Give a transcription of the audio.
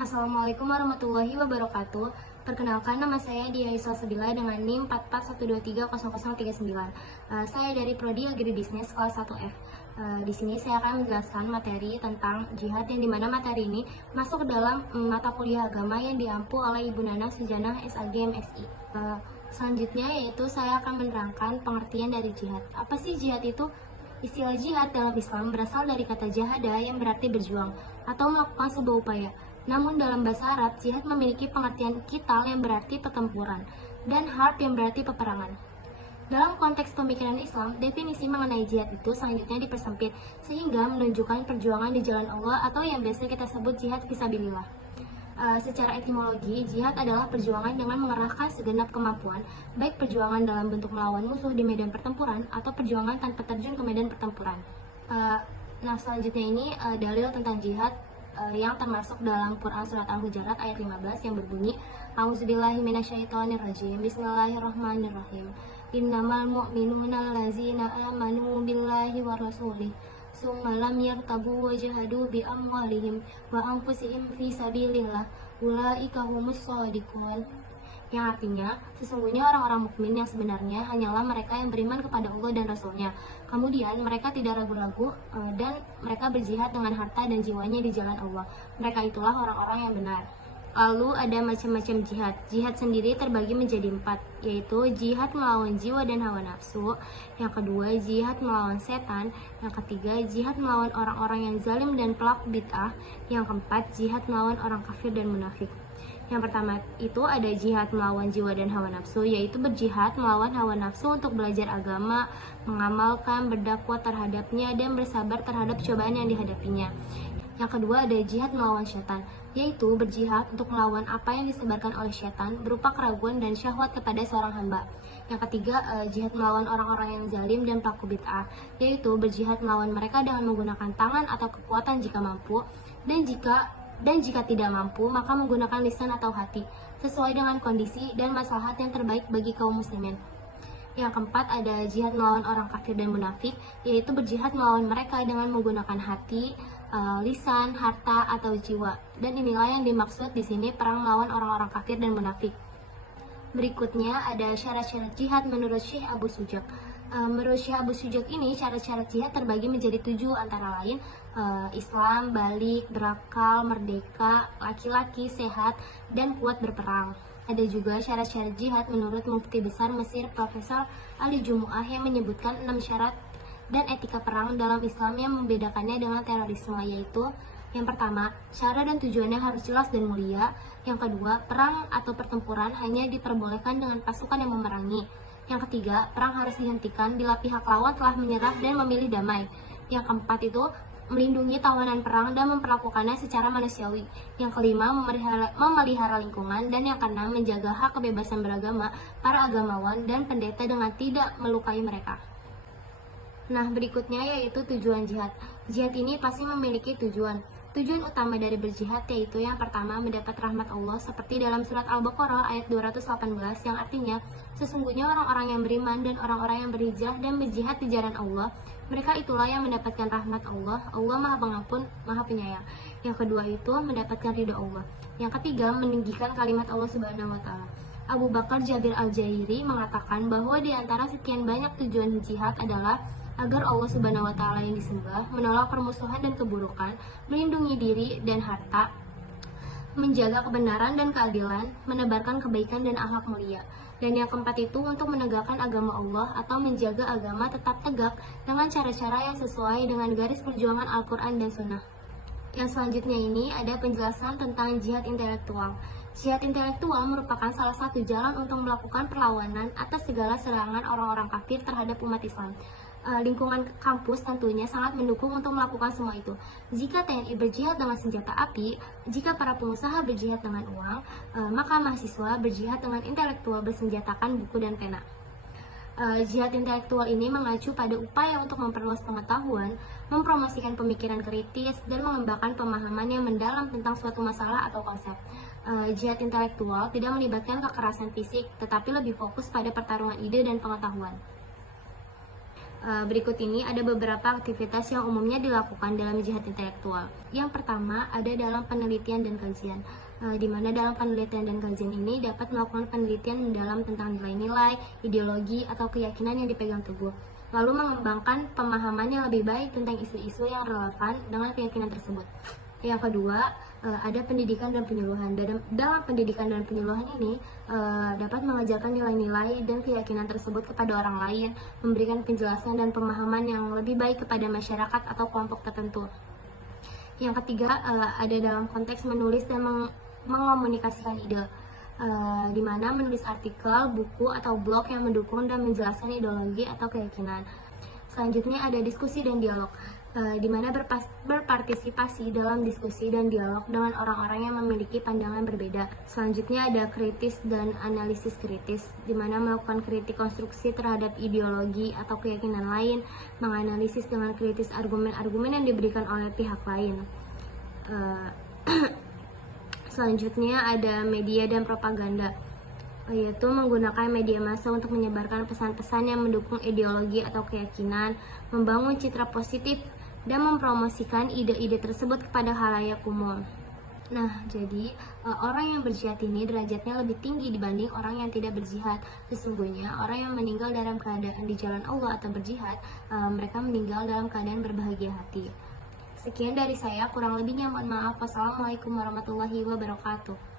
Assalamualaikum warahmatullahi wabarakatuh. Perkenalkan, nama saya Dia Isla Sabila dengan NIM 4412300039. Saya dari Prodi Agribisnis kelas 1F. Di sini saya akan menjelaskan materi tentang jihad, yang dimana materi ini masuk ke dalam mata kuliah agama yang diampu oleh Ibu Nana Sujana SAG MSI. Selanjutnya yaitu saya akan menerangkan pengertian dari jihad. Apa sih jihad itu? Istilah jihad dalam Islam berasal dari kata jahada yang berarti berjuang atau melakukan sebuah upaya. Namun dalam bahasa Arab, jihad memiliki pengertian qital yang berarti pertempuran dan harb yang berarti peperangan. Dalam konteks pemikiran Islam, definisi mengenai jihad itu selanjutnya dipersempit sehingga menunjukkan perjuangan di jalan Allah atau yang biasa kita sebut jihad fisabilillah. Secara etimologi, jihad adalah perjuangan dengan mengerahkan segenap kemampuan, baik perjuangan dalam bentuk melawan musuh di medan pertempuran atau perjuangan tanpa terjun ke medan pertempuran. Nah, selanjutnya ini dalil tentang jihad yang termasuk dalam Quran Surat Al-Hujurat ayat 15 yang berbunyi, A'udzubillahiminasyaitonirrajim, Bismillahirrahmanirrahim. Innamal mu'minuna allazina amanu billahi wa rasulih summa lam yartabu wa jahadu bi amwalihim wa anfusihim fi sabilillah ulaika humus shadiqun. Yang artinya, sesungguhnya orang-orang mukmin yang sebenarnya hanyalah mereka yang beriman kepada Allah dan Rasul-Nya. Kemudian mereka tidak ragu-ragu dan mereka berjihad dengan harta dan jiwanya di jalan Allah. Mereka itulah orang-orang yang benar. Lalu ada macam-macam jihad. Jihad sendiri terbagi menjadi 4, yaitu jihad melawan jiwa dan hawa nafsu. Yang kedua, jihad melawan setan. Yang ketiga, jihad melawan orang-orang yang zalim dan pelaku bid'ah. Yang keempat, jihad melawan orang kafir dan munafik. Yang pertama itu ada jihad melawan jiwa dan hawa nafsu, yaitu berjihad melawan hawa nafsu untuk belajar agama, mengamalkan, berdakwah terhadapnya, dan bersabar terhadap cobaan yang dihadapinya. Yang kedua ada jihad melawan syaitan, yaitu berjihad untuk melawan apa yang disebarkan oleh syaitan berupa keraguan dan syahwat kepada seorang hamba. Yang ketiga, jihad melawan orang-orang yang zalim dan pelaku bid'ah, yaitu berjihad melawan mereka dengan menggunakan tangan atau kekuatan jika mampu, dan jika tidak mampu, maka menggunakan lisan atau hati, sesuai dengan kondisi dan maslahat yang terbaik bagi kaum muslimin. Yang keempat ada jihad melawan orang kafir dan munafik, yaitu berjihad melawan mereka dengan menggunakan hati, lisan, harta, atau jiwa. Dan inilah yang dimaksud di sini perang melawan orang-orang kafir dan munafik. Berikutnya ada syarat-syarat jihad menurut Syekh Abu Sujak. Menurut Syekh Abu Sujak ini, syarat-syarat jihad terbagi menjadi 7, antara lain Islam, balik, berakal, merdeka, laki-laki, sehat, dan kuat berperang. Ada juga syarat-syarat jihad menurut Mufti Besar Mesir Profesor Ali Jumu'ah yang menyebutkan 6 syarat dan etika perang dalam Islam yang membedakannya dengan terorisme, yaitu yang pertama, syarat dan tujuannya harus jelas dan mulia. Yang kedua, perang atau pertempuran hanya diperbolehkan dengan pasukan yang memerangi. Yang ketiga, perang harus dihentikan bila pihak lawan telah menyerah dan memilih damai. Yang keempat itu, melindungi tawanan perang dan memperlakukannya secara manusiawi. Yang kelima, memelihara lingkungan. Dan yang keenam, menjaga hak kebebasan beragama para agamawan dan pendeta dengan tidak melukai mereka. Nah, berikutnya yaitu tujuan jihad. Jihad ini pasti memiliki tujuan. Tujuan utama dari berjihad yaitu yang pertama, mendapat rahmat Allah, seperti dalam surat Al-Baqarah ayat 218 yang artinya, sesungguhnya orang-orang yang beriman dan orang-orang yang berhijrah dan berjihad di jalan Allah, mereka itulah yang mendapatkan rahmat Allah. Allah Maha Pengampun, Maha Penyayang. Yang kedua itu mendapatkan ridho Allah. Yang ketiga, meninggikan kalimat Allah Subhanahu wa taala. Abu Bakar Jabir Al-Jairi mengatakan bahwa di antara sekian banyak tujuan jihad adalah agar Allah Subhanahu wa taala yang disembah, menolak permusuhan dan keburukan, melindungi diri dan harta, menjaga kebenaran dan keadilan, menebarkan kebaikan dan akhlak mulia. Dan yang keempat itu untuk menegakkan agama Allah atau menjaga agama tetap tegak dengan cara-cara yang sesuai dengan garis perjuangan Al-Quran dan Sunnah. Yang selanjutnya ini ada penjelasan tentang jihad intelektual. Jihad intelektual merupakan salah satu jalan untuk melakukan perlawanan atas segala serangan orang-orang kafir terhadap umat Islam. Lingkungan kampus tentunya sangat mendukung untuk melakukan semua itu. Jika TNI berjihad dengan senjata api, jika para pengusaha berjihad dengan uang, maka mahasiswa berjihad dengan intelektual bersenjatakan buku dan pena. Jihad intelektual ini mengacu pada upaya untuk memperluas pengetahuan, mempromosikan pemikiran kritis, dan mengembangkan pemahaman yang mendalam tentang suatu masalah atau konsep. Jihad intelektual tidak melibatkan kekerasan fisik, tetapi lebih fokus pada pertarungan ide dan pengetahuan. Berikut ini ada beberapa aktivitas yang umumnya dilakukan dalam jihad intelektual. Yang pertama ada dalam penelitian dan kajian, di mana dalam penelitian dan kajian ini dapat melakukan penelitian dalam tentang nilai-nilai, ideologi, atau keyakinan yang dipegang teguh, lalu mengembangkan pemahaman yang lebih baik tentang isu-isu yang relevan dengan keyakinan tersebut. Yang kedua, ada pendidikan dan penyuluhan. Dalam pendidikan dan penyuluhan ini dapat mengajarkan nilai-nilai dan keyakinan tersebut kepada orang lain, memberikan penjelasan dan pemahaman yang lebih baik kepada masyarakat atau kelompok tertentu. Yang ketiga, ada dalam konteks menulis dan mengomunikasikan ide, di mana menulis artikel, buku, atau blog yang mendukung dan menjelaskan ideologi atau keyakinan. Selanjutnya ada diskusi dan dialog, di mana berpartisipasi dalam diskusi dan dialog dengan orang-orang yang memiliki pandangan berbeda. Selanjutnya ada kritis dan analisis kritis, di mana melakukan kritik konstruksi terhadap ideologi atau keyakinan lain, menganalisis dengan kritis argumen-argumen yang diberikan oleh pihak lain. Selanjutnya ada media dan propaganda, yaitu menggunakan media massa untuk menyebarkan pesan-pesan yang mendukung ideologi atau keyakinan, membangun citra positif, dan mempromosikan ide-ide tersebut kepada khalayak umum. Nah, jadi orang yang berjihad ini derajatnya lebih tinggi dibanding orang yang tidak berjihad. Sesungguhnya orang yang meninggal dalam keadaan di jalan Allah atau berjihad, mereka meninggal dalam keadaan berbahagia hati. Sekian dari saya, kurang lebihnya mohon maaf. Wassalamualaikum warahmatullahi wabarakatuh.